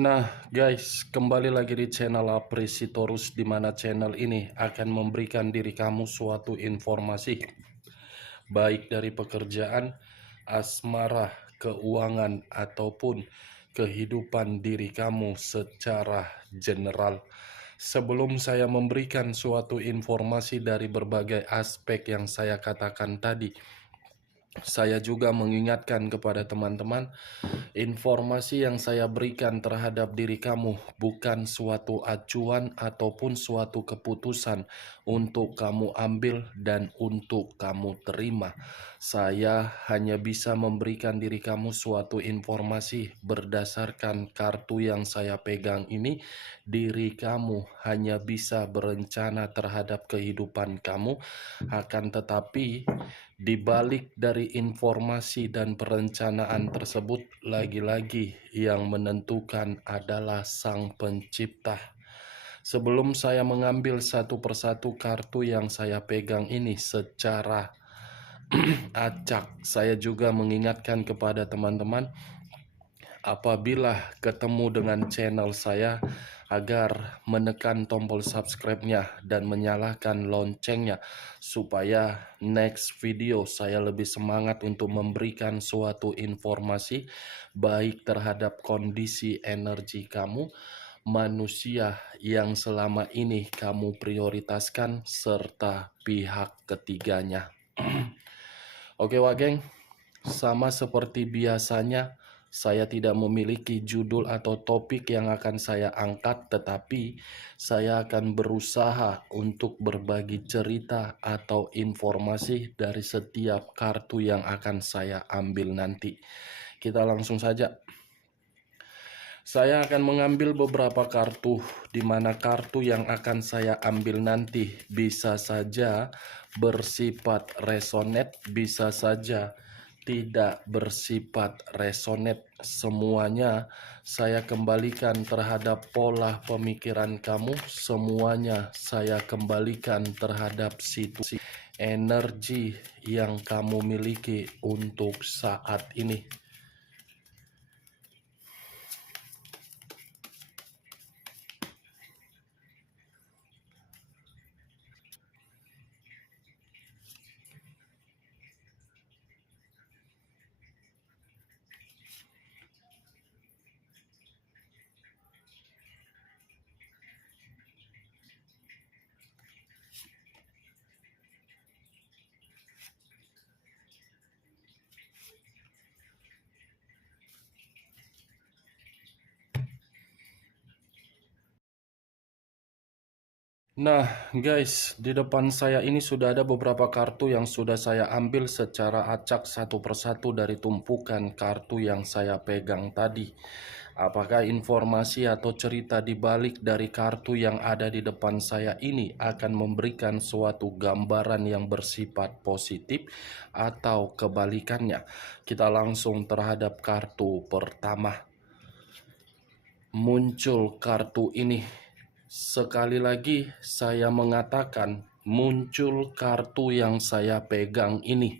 Nah guys, kembali lagi di channel Apresitorus, di mana channel ini akan memberikan diri kamu suatu informasi baik dari pekerjaan, asmara, keuangan, ataupun kehidupan diri kamu secara general. Sebelum saya memberikan suatu informasi dari berbagai aspek yang saya katakan tadi, saya juga mengingatkan kepada teman-teman, informasi yang saya berikan terhadap diri kamu bukan suatu acuan ataupun suatu keputusan untuk kamu ambil dan untuk kamu terima. Saya hanya bisa memberikan diri kamu suatu informasi berdasarkan kartu yang saya pegang ini. Diri kamu hanya bisa berencana terhadap kehidupan kamu, akan tetapi di balik dari informasi dan perencanaan tersebut, lagi-lagi yang menentukan adalah Sang Pencipta. Sebelum saya mengambil satu persatu kartu yang saya pegang ini secara acak, saya juga mengingatkan kepada teman-teman, apabila ketemu dengan channel saya, agar menekan tombol subscribe-nya dan menyalakan loncengnya, supaya next video saya lebih semangat untuk memberikan suatu informasi baik terhadap kondisi energi kamu, manusia yang selama ini kamu prioritaskan, serta pihak ketiganya. Oke Wak Geng, sama seperti biasanya, saya tidak memiliki judul atau topik yang akan saya angkat, tetapi saya akan berusaha untuk berbagi cerita atau informasi dari setiap kartu yang akan saya ambil nanti. Kita langsung saja. Saya akan mengambil beberapa kartu, di mana kartu yang akan saya ambil nanti bisa saja bersifat resonate, bisa saja tidak bersifat resonate. Semuanya saya kembalikan terhadap pola pemikiran kamu, semuanya saya kembalikan terhadap situasi energi yang kamu miliki untuk saat ini. Nah guys, di depan saya ini sudah ada beberapa kartu yang sudah saya ambil secara acak satu persatu dari tumpukan kartu yang saya pegang tadi. Apakah informasi atau cerita di balik dari kartu yang ada di depan saya ini akan memberikan suatu gambaran yang bersifat positif atau kebalikannya? Kita langsung terhadap kartu pertama. Muncul kartu ini. Sekali lagi saya mengatakan, muncul kartu yang saya pegang ini,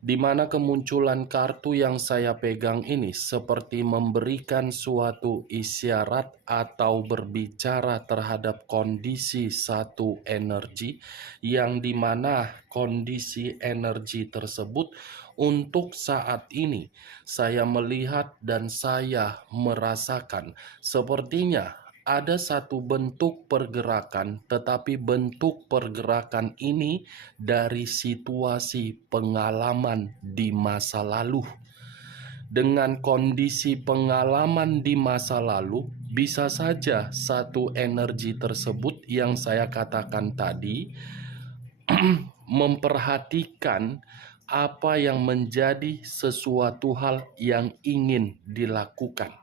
di mana kemunculan kartu yang saya pegang ini seperti memberikan suatu isyarat atau berbicara terhadap kondisi satu energi, yang dimana kondisi energi tersebut untuk saat ini saya melihat dan saya merasakan sepertinya ada satu bentuk pergerakan, tetapi bentuk pergerakan ini dari situasi pengalaman di masa lalu. Dengan kondisi pengalaman di masa lalu, bisa saja satu energi tersebut yang saya katakan tadi memperhatikan apa yang menjadi sesuatu hal yang ingin dilakukan.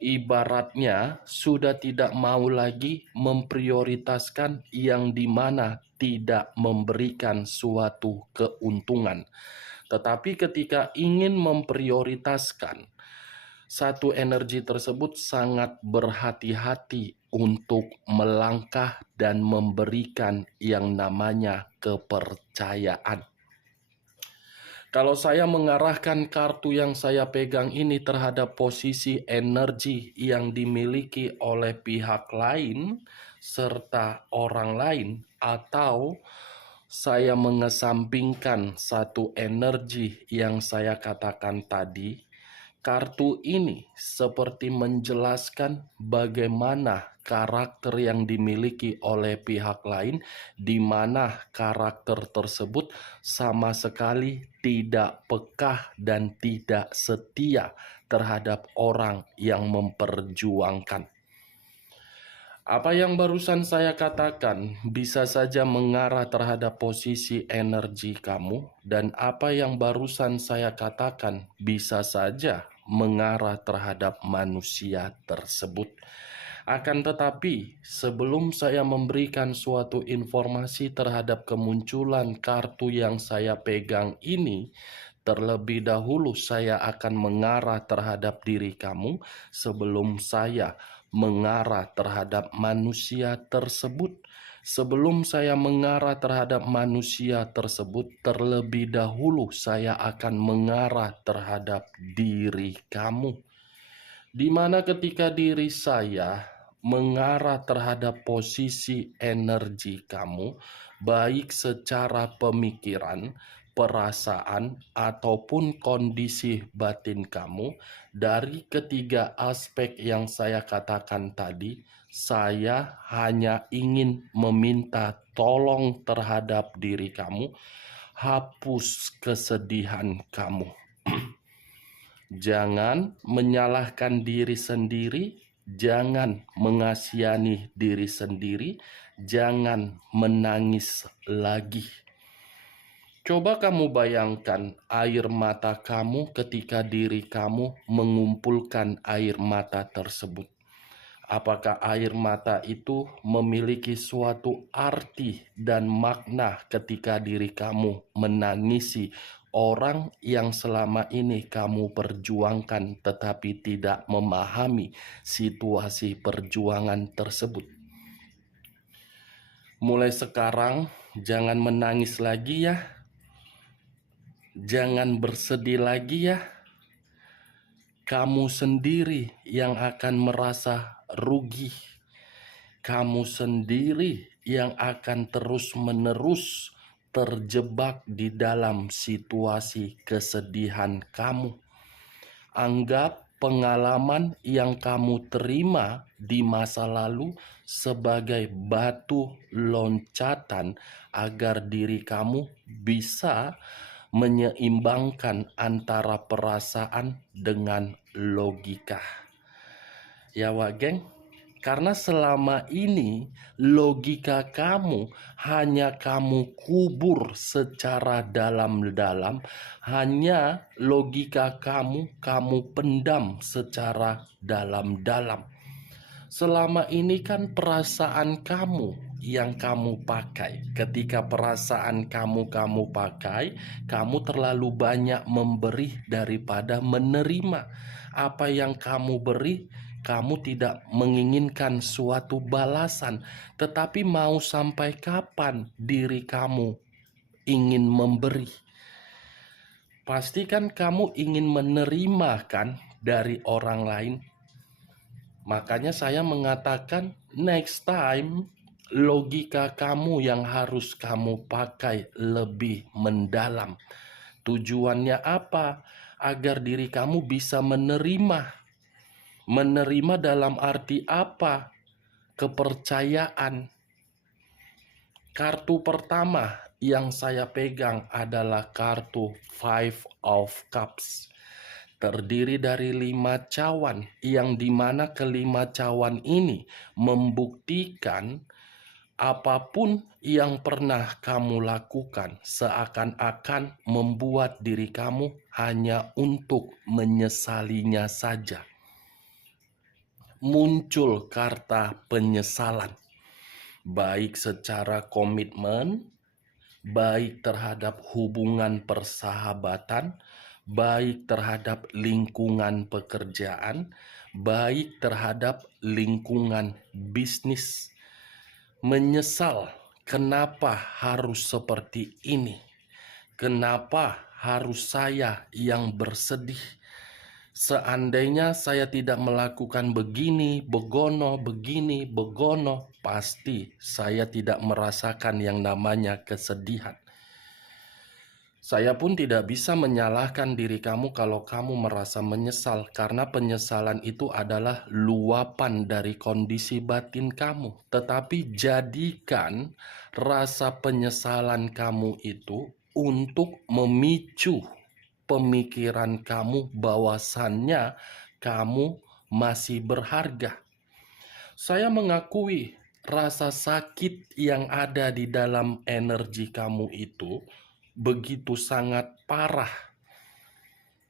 Ibaratnya sudah tidak mau lagi memprioritaskan yang dimana tidak memberikan suatu keuntungan. Tetapi ketika ingin memprioritaskan, satu energi tersebut sangat berhati-hati untuk melangkah dan memberikan yang namanya kepercayaan. Kalau saya mengarahkan kartu yang saya pegang ini terhadap posisi energi yang dimiliki oleh pihak lain serta orang lain, atau saya mengesampingkan satu energi yang saya katakan tadi, kartu ini seperti menjelaskan bagaimana karakter yang dimiliki oleh pihak lain, di mana karakter tersebut sama sekali tidak peka dan tidak setia terhadap orang yang memperjuangkan. Apa yang barusan saya katakan bisa saja mengarah terhadap posisi energi kamu, dan apa yang barusan saya katakan bisa saja mengarah terhadap manusia tersebut. Akan tetapi, sebelum saya memberikan suatu informasi terhadap kemunculan kartu yang saya pegang ini, terlebih dahulu saya akan mengarah terhadap diri kamu sebelum saya mengarah terhadap manusia tersebut. Sebelum saya mengarah terhadap manusia tersebut, terlebih dahulu saya akan mengarah terhadap diri kamu. Di mana ketika diri saya mengarah terhadap posisi energi kamu, baik secara pemikiran, perasaan, ataupun kondisi batin kamu, dari ketiga aspek yang saya katakan tadi, saya hanya ingin meminta tolong terhadap diri kamu, hapus kesedihan kamu. Jangan menyalahkan diri sendiri, jangan mengasihani diri sendiri, jangan menangis lagi. Coba kamu bayangkan air mata kamu ketika diri kamu mengumpulkan air mata tersebut. Apakah air mata itu memiliki suatu arti dan makna ketika diri kamu menangisi orang yang selama ini kamu perjuangkan tetapi tidak memahami situasi perjuangan tersebut? Mulai sekarang jangan menangis lagi ya. Jangan bersedih lagi ya. Kamu sendiri yang akan merasa rugi. Kamu sendiri yang akan terus-menerus terjebak di dalam situasi kesedihan kamu. Anggap pengalaman yang kamu terima di masa lalu sebagai batu loncatan agar diri kamu bisa menyeimbangkan antara perasaan dengan logika. Ya Wak Geng, karena selama ini logika kamu hanya kamu kubur secara dalam-dalam, hanya logika kamu pendam secara dalam-dalam. Selama ini kan perasaan kamu yang kamu pakai. Ketika perasaan kamu pakai, kamu terlalu banyak memberi daripada menerima. Apa yang kamu beri, kamu tidak menginginkan suatu balasan. Tetapi mau sampai kapan diri kamu ingin memberi? Pastikan kamu ingin menerima kan dari orang lain. Makanya saya mengatakan next time logika kamu yang harus kamu pakai lebih mendalam. Tujuannya apa? Agar diri kamu bisa menerima. Menerima dalam arti apa? Kepercayaan. Kartu pertama yang saya pegang adalah kartu Five of Cups. Terdiri dari 5 cawan, yang dimana kelima cawan ini membuktikan apapun yang pernah kamu lakukan seakan-akan membuat diri kamu hanya untuk menyesalinya saja. Muncul kata penyesalan, baik secara komitmen, baik terhadap hubungan persahabatan, baik terhadap lingkungan pekerjaan, baik terhadap lingkungan bisnis. Menyesal, kenapa harus seperti ini? Kenapa harus saya yang bersedih. Seandainya saya tidak melakukan begini, begono, pasti saya tidak merasakan yang namanya kesedihan. Saya pun tidak bisa menyalahkan diri kamu kalau kamu merasa menyesal, karena penyesalan itu adalah luapan dari kondisi batin kamu. Tetapi jadikan rasa penyesalan kamu itu untuk memicu pemikiran kamu bahwasannya kamu masih berharga. Saya mengakui rasa sakit yang ada di dalam energi kamu itu begitu sangat parah,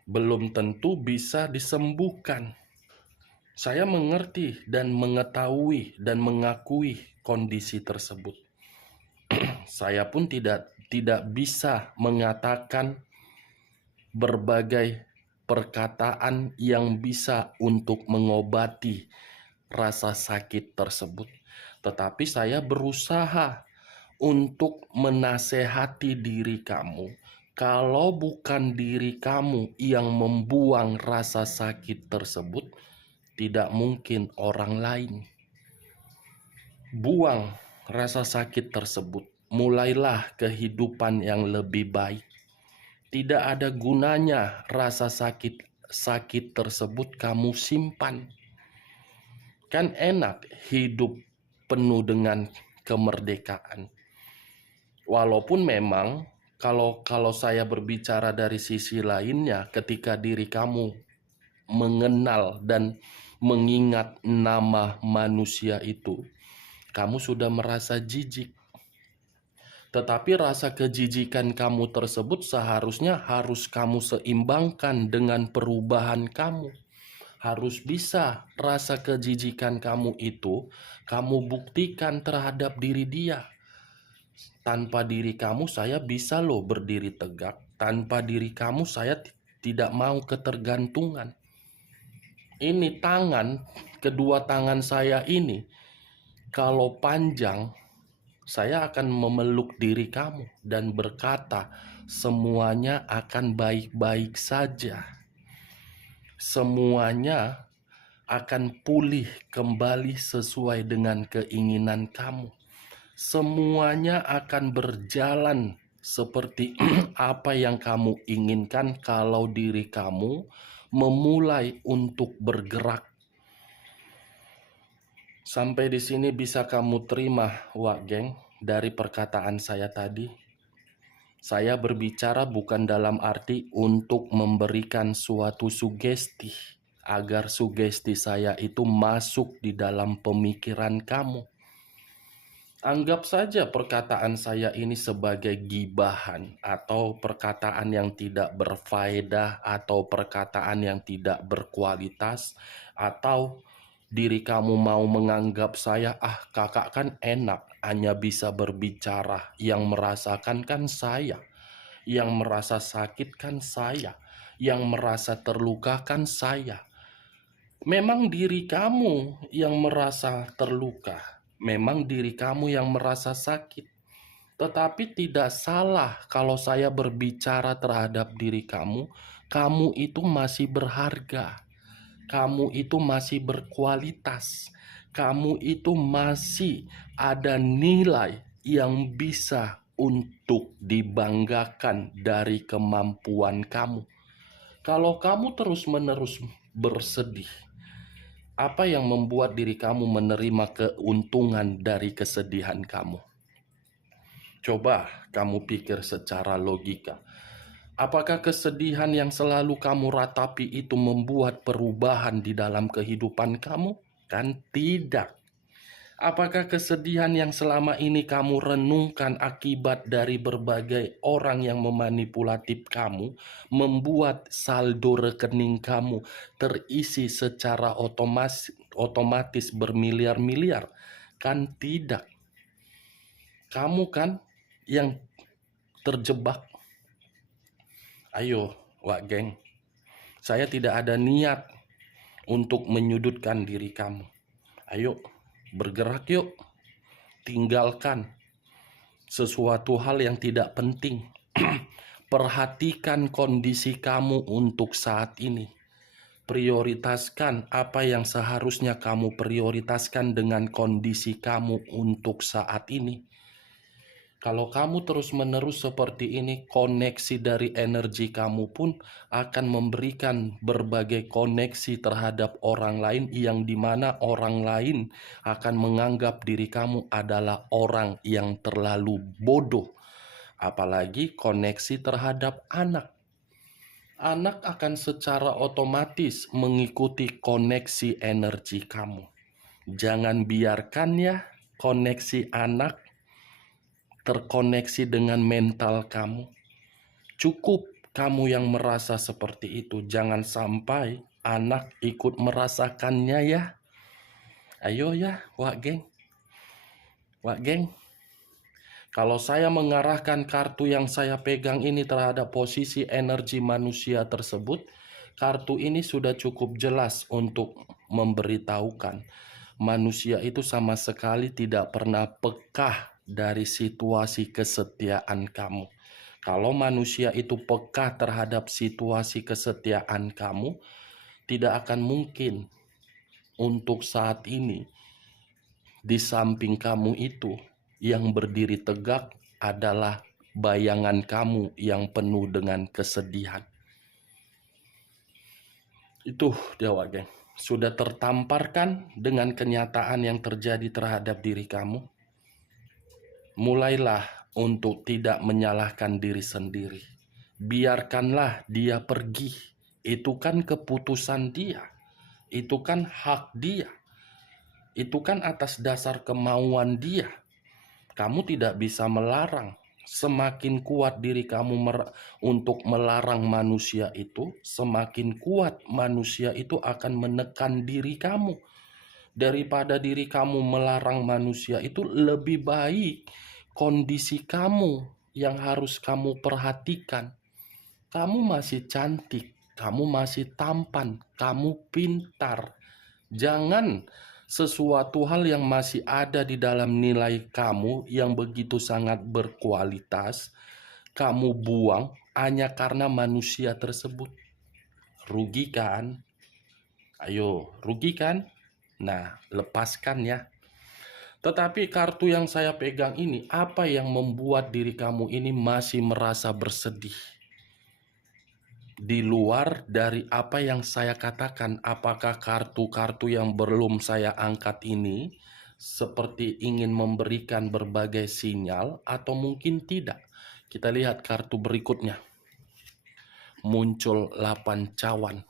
belum tentu bisa disembuhkan. Saya mengerti dan mengetahui dan mengakui kondisi tersebut. Saya pun tidak bisa mengatakan berbagai perkataan yang bisa untuk mengobati rasa sakit tersebut. Tetapi saya berusaha untuk menasehati diri kamu. Kalau bukan diri kamu yang membuang rasa sakit tersebut, tidak mungkin orang lain. Buang rasa sakit tersebut. Mulailah kehidupan yang lebih baik. Tidak ada gunanya rasa sakit tersebut kamu simpan. Kan enak hidup penuh dengan kemerdekaan. Walaupun memang kalau saya berbicara dari sisi lainnya, ketika diri kamu mengenal dan mengingat nama manusia itu, kamu sudah merasa jijik. Tetapi rasa kejijikan kamu tersebut seharusnya harus kamu seimbangkan dengan perubahan kamu. Harus bisa rasa kejijikan kamu itu kamu buktikan terhadap diri dia. Tanpa diri kamu saya bisa loh berdiri tegak. Tanpa diri kamu saya tidak mau ketergantungan. Ini tangan, kedua tangan saya ini, kalau panjang, saya akan memeluk diri kamu dan berkata, semuanya akan baik-baik saja. Semuanya akan pulih kembali sesuai dengan keinginan kamu. Semuanya akan berjalan seperti apa yang kamu inginkan kalau diri kamu memulai untuk bergerak. Sampai di sini bisa kamu terima, Wak Geng, dari perkataan saya tadi. Saya berbicara bukan dalam arti untuk memberikan suatu sugesti, agar sugesti saya itu masuk di dalam pemikiran kamu. Anggap saja perkataan saya ini sebagai gibahan atau perkataan yang tidak berfaedah atau perkataan yang tidak berkualitas, atau diri kamu mau menganggap saya, kakak kan enak hanya bisa berbicara, yang merasakan kan saya, yang merasa sakit kan saya, yang merasa terluka kan saya. Memang diri kamu yang merasa terluka. Memang diri kamu yang merasa sakit. Tetapi tidak salah kalau saya berbicara terhadap diri kamu. Kamu itu masih berharga. Kamu itu masih berkualitas. Kamu itu masih ada nilai yang bisa untuk dibanggakan dari kemampuan kamu. Kalau kamu terus-menerus bersedih, apa yang membuat diri kamu menerima keuntungan dari kesedihan kamu? Coba kamu pikir secara logika. Apakah kesedihan yang selalu kamu ratapi itu membuat perubahan di dalam kehidupan kamu? Kan tidak. Apakah kesedihan yang selama ini kamu renungkan akibat dari berbagai orang yang memanipulatif kamu, membuat saldo rekening kamu terisi secara otomatis bermiliar-miliar? Kan tidak. Kamu kan yang terjebak. Ayo, Wak Geng, saya tidak ada niat untuk menyudutkan diri kamu. Ayo, bergerak yuk. Tinggalkan sesuatu hal yang tidak penting. Perhatikan kondisi kamu untuk saat ini. Prioritaskan apa yang seharusnya kamu prioritaskan dengan kondisi kamu untuk saat ini. Kalau kamu terus-menerus seperti ini, koneksi dari energi kamu pun akan memberikan berbagai koneksi terhadap orang lain, yang dimana orang lain akan menganggap diri kamu adalah orang yang terlalu bodoh. Apalagi koneksi terhadap anak. Anak akan secara otomatis mengikuti koneksi energi kamu. Jangan biarkan ya koneksi anak terkoneksi dengan mental kamu. Cukup kamu yang merasa seperti itu. Jangan sampai anak ikut merasakannya ya. Ayo ya, Wak Geng. Wak Geng. Kalau saya mengarahkan kartu yang saya pegang ini terhadap posisi energi manusia tersebut, kartu ini sudah cukup jelas untuk memberitahukan manusia itu sama sekali tidak pernah peka dari situasi kesetiaan kamu. Kalau manusia itu peka terhadap situasi kesetiaan kamu, tidak akan mungkin untuk saat ini di samping kamu itu yang berdiri tegak adalah bayangan kamu yang penuh dengan kesedihan. Itu dia, Wak Geng. Sudah tertamparkan dengan kenyataan yang terjadi terhadap diri kamu. Mulailah untuk tidak menyalahkan diri sendiri. Biarkanlah dia pergi. Itu kan keputusan dia. Itu kan hak dia. Itu kan atas dasar kemauan dia. Kamu tidak bisa melarang. Semakin kuat diri kamu untuk melarang manusia itu, semakin kuat manusia itu akan menekan diri kamu. Daripada diri kamu melarang manusia itu, lebih baik kondisi kamu yang harus kamu perhatikan. Kamu masih cantik, kamu masih tampan, kamu pintar. Jangan sesuatu hal yang masih ada di dalam nilai kamu yang begitu sangat berkualitas, kamu buang hanya karena manusia tersebut. Rugi kan? Ayo, rugi kan? Nah, lepaskan ya. Tetapi kartu yang saya pegang ini, apa yang membuat diri kamu ini masih merasa bersedih? Di luar dari apa yang saya katakan, apakah kartu-kartu yang belum saya angkat ini seperti ingin memberikan berbagai sinyal atau mungkin tidak? Kita lihat kartu berikutnya. Muncul 8 cawan.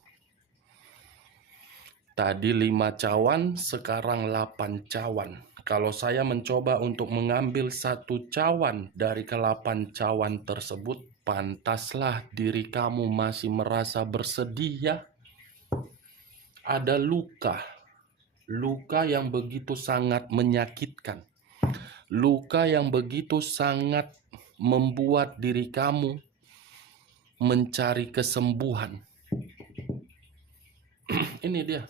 Tadi 5 cawan, sekarang 8 cawan. Kalau saya mencoba untuk mengambil 1 cawan dari ke-8 cawan tersebut, pantaslah diri kamu masih merasa bersedih ya. Ada luka. Luka yang begitu sangat menyakitkan. Luka yang begitu sangat membuat diri kamu mencari kesembuhan. Ini dia.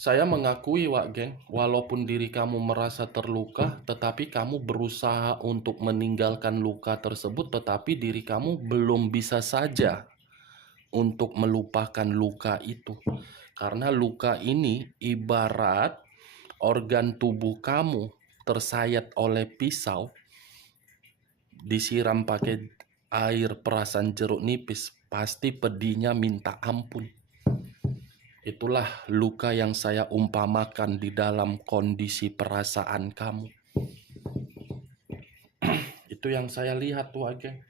Saya mengakui, Wak Geng, walaupun diri kamu merasa terluka, tetapi kamu berusaha untuk meninggalkan luka tersebut, tetapi diri kamu belum bisa saja untuk melupakan luka itu. Karena luka ini ibarat organ tubuh kamu tersayat oleh pisau, disiram pakai air perasan jeruk nipis, pasti pedihnya minta ampun. Itulah luka yang saya umpamakan di dalam kondisi perasaan kamu. Itu yang saya lihat tuh, Ageng.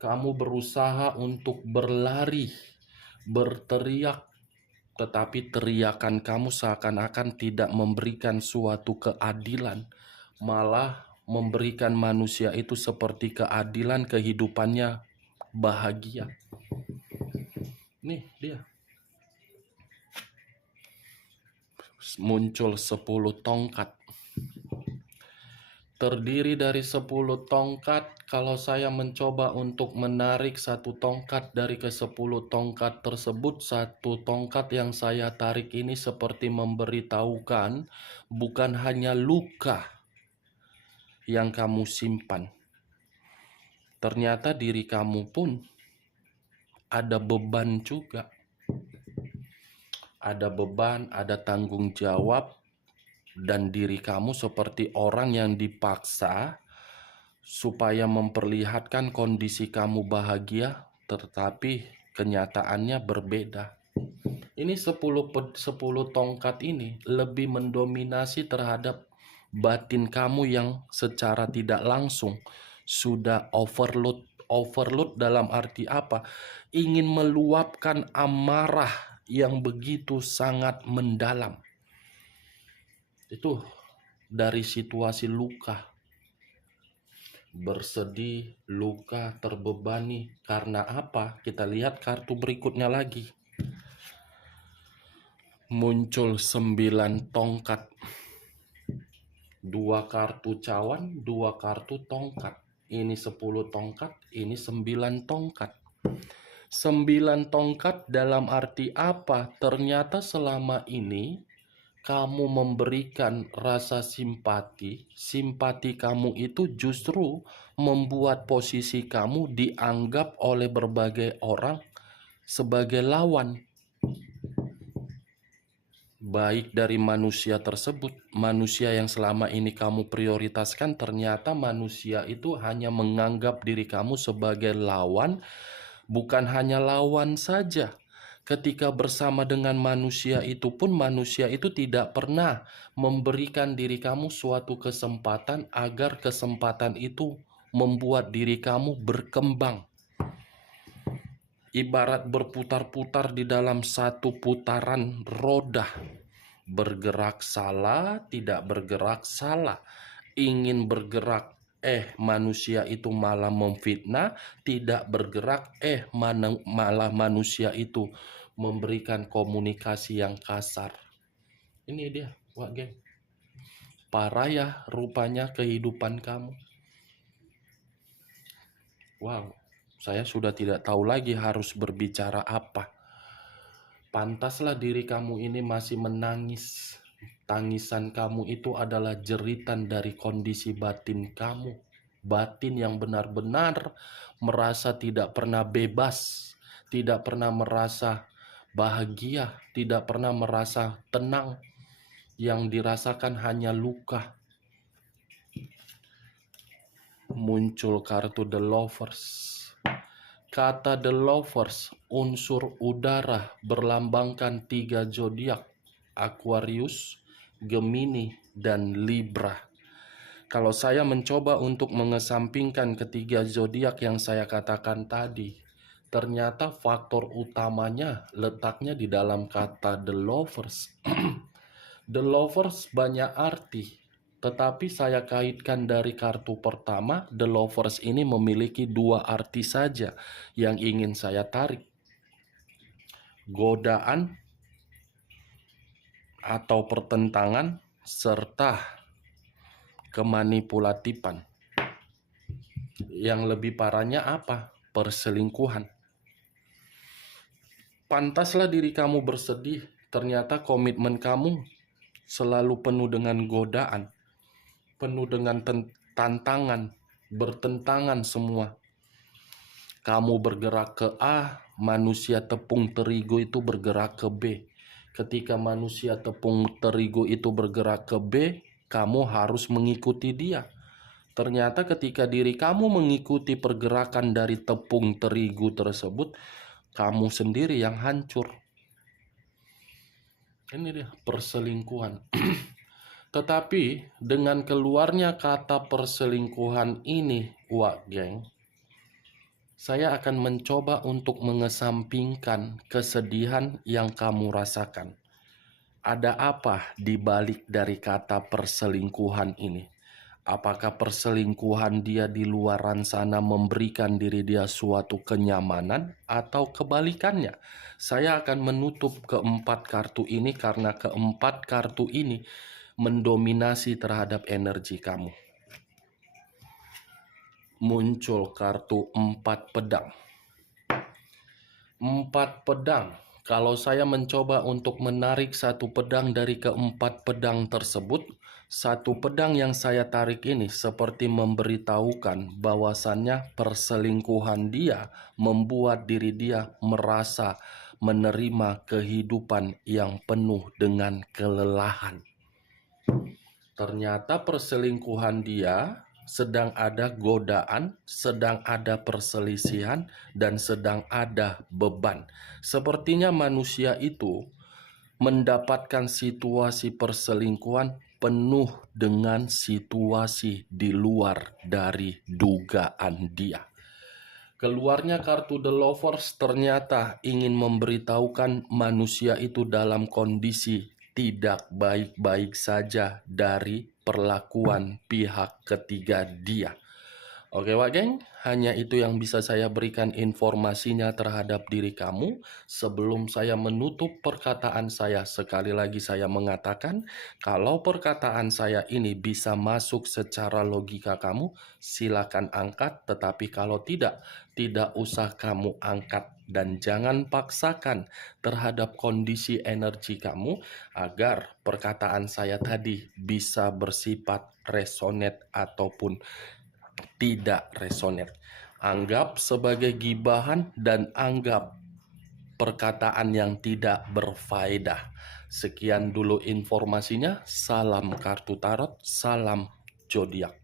Kamu berusaha untuk berlari, berteriak, tetapi teriakan kamu seakan-akan tidak memberikan suatu keadilan. Malah memberikan manusia itu seperti keadilan, kehidupannya bahagia. Nih dia. Muncul 10 tongkat. Terdiri dari 10 tongkat. Kalau saya mencoba untuk menarik 1 tongkat dari ke-10 tongkat tersebut, 1 tongkat yang saya tarik ini seperti memberitahukan bukan hanya luka yang kamu simpan, ternyata diri kamu pun ada beban juga. Ada beban, ada tanggung jawab, dan diri kamu seperti orang yang dipaksa supaya memperlihatkan kondisi kamu bahagia, tetapi kenyataannya berbeda. Ini 10 tongkat ini lebih mendominasi terhadap batin kamu yang secara tidak langsung sudah overload. Overload dalam arti apa? Ingin meluapkan amarah yang begitu sangat mendalam. Itu dari situasi luka. Bersedih, luka, terbebani. Karena apa? Kita lihat kartu berikutnya lagi. Muncul 9 tongkat. 2 kartu cawan, 2 kartu tongkat. Ini 10 tongkat, ini 9 tongkat. 9 tongkat dalam arti apa? Ternyata selama ini kamu memberikan rasa simpati. Simpati kamu itu justru membuat posisi kamu dianggap oleh berbagai orang sebagai lawan. Baik dari manusia tersebut, manusia yang selama ini kamu prioritaskan, ternyata manusia itu hanya menganggap diri kamu sebagai lawan. Bukan hanya lawan saja, ketika bersama dengan manusia itu pun manusia itu tidak pernah memberikan diri kamu suatu kesempatan agar kesempatan itu membuat diri kamu berkembang. Ibarat berputar-putar di dalam satu putaran roda. Bergerak salah, tidak bergerak salah. Ingin bergerak, manusia itu malah memfitnah. Tidak bergerak, malah manusia itu memberikan komunikasi yang kasar. Ini dia, Wak Geng. Parah ya rupanya kehidupan kamu. Wow, saya sudah tidak tahu lagi harus berbicara apa. Pantaslah diri kamu ini masih menangis. Tangisan kamu itu adalah jeritan dari kondisi batin kamu. Batin yang benar-benar merasa tidak pernah bebas, tidak pernah merasa bahagia, tidak pernah merasa tenang. Yang dirasakan hanya luka. Muncul kartu The Lovers. Kata The Lovers, unsur udara, berlambangkan 3 zodiak, Aquarius, Gemini, dan Libra. Kalau saya mencoba untuk mengesampingkan ketiga zodiak yang saya katakan tadi, ternyata faktor utamanya letaknya di dalam kata The Lovers. The Lovers banyak arti, tetapi saya kaitkan dari kartu pertama. The Lovers ini memiliki 2 arti saja yang ingin saya tarik. Godaan atau pertentangan serta kemanipulatifan. Yang lebih parahnya apa? Perselingkuhan. Pantaslah diri kamu bersedih, ternyata komitmen kamu selalu penuh dengan godaan, penuh dengan tantangan, bertentangan semua. Kamu bergerak ke A, manusia tepung terigu itu bergerak ke B. Ketika manusia tepung terigu itu bergerak ke B, kamu harus mengikuti dia. Ternyata ketika diri kamu mengikuti pergerakan dari tepung terigu tersebut, kamu sendiri yang hancur. Ini dia perselingkuhan. Tetapi dengan keluarnya kata perselingkuhan ini, Wak Geng, saya akan mencoba untuk mengesampingkan kesedihan yang kamu rasakan. Ada apa di balik dari kata perselingkuhan ini? Apakah perselingkuhan dia di luaran sana memberikan diri dia suatu kenyamanan atau kebalikannya? Saya akan menutup keempat kartu ini karena keempat kartu ini mendominasi terhadap energi kamu. Muncul kartu 4 pedang. 4 pedang. Kalau saya mencoba untuk menarik satu pedang dari keempat pedang tersebut, Satu pedang yang saya tarik ini seperti memberitahukan bahwasannya perselingkuhan dia membuat diri dia merasa menerima kehidupan yang penuh dengan kelelahan. Ternyata perselingkuhan dia sedang ada godaan, sedang ada perselisihan, dan sedang ada beban. Sepertinya manusia itu mendapatkan situasi perselingkuhan penuh dengan situasi di luar dari dugaan dia. Keluarnya kartu The Lovers ternyata ingin memberitahukan manusia itu dalam kondisi tidak baik-baik saja dari perlakuan pihak ketiga dia. Oke Wak Geng, hanya itu yang bisa saya berikan informasinya terhadap diri kamu. Sebelum saya menutup perkataan saya, sekali lagi saya mengatakan, kalau perkataan saya ini bisa masuk secara logika kamu, silakan angkat. Tetapi kalau tidak usah kamu angkat. Dan jangan paksakan terhadap kondisi energi kamu agar perkataan saya tadi bisa bersifat resonate ataupun tidak resonate. Anggap sebagai gibahan dan anggap perkataan yang tidak berfaedah. Sekian dulu informasinya. Salam kartu tarot, salam zodiak.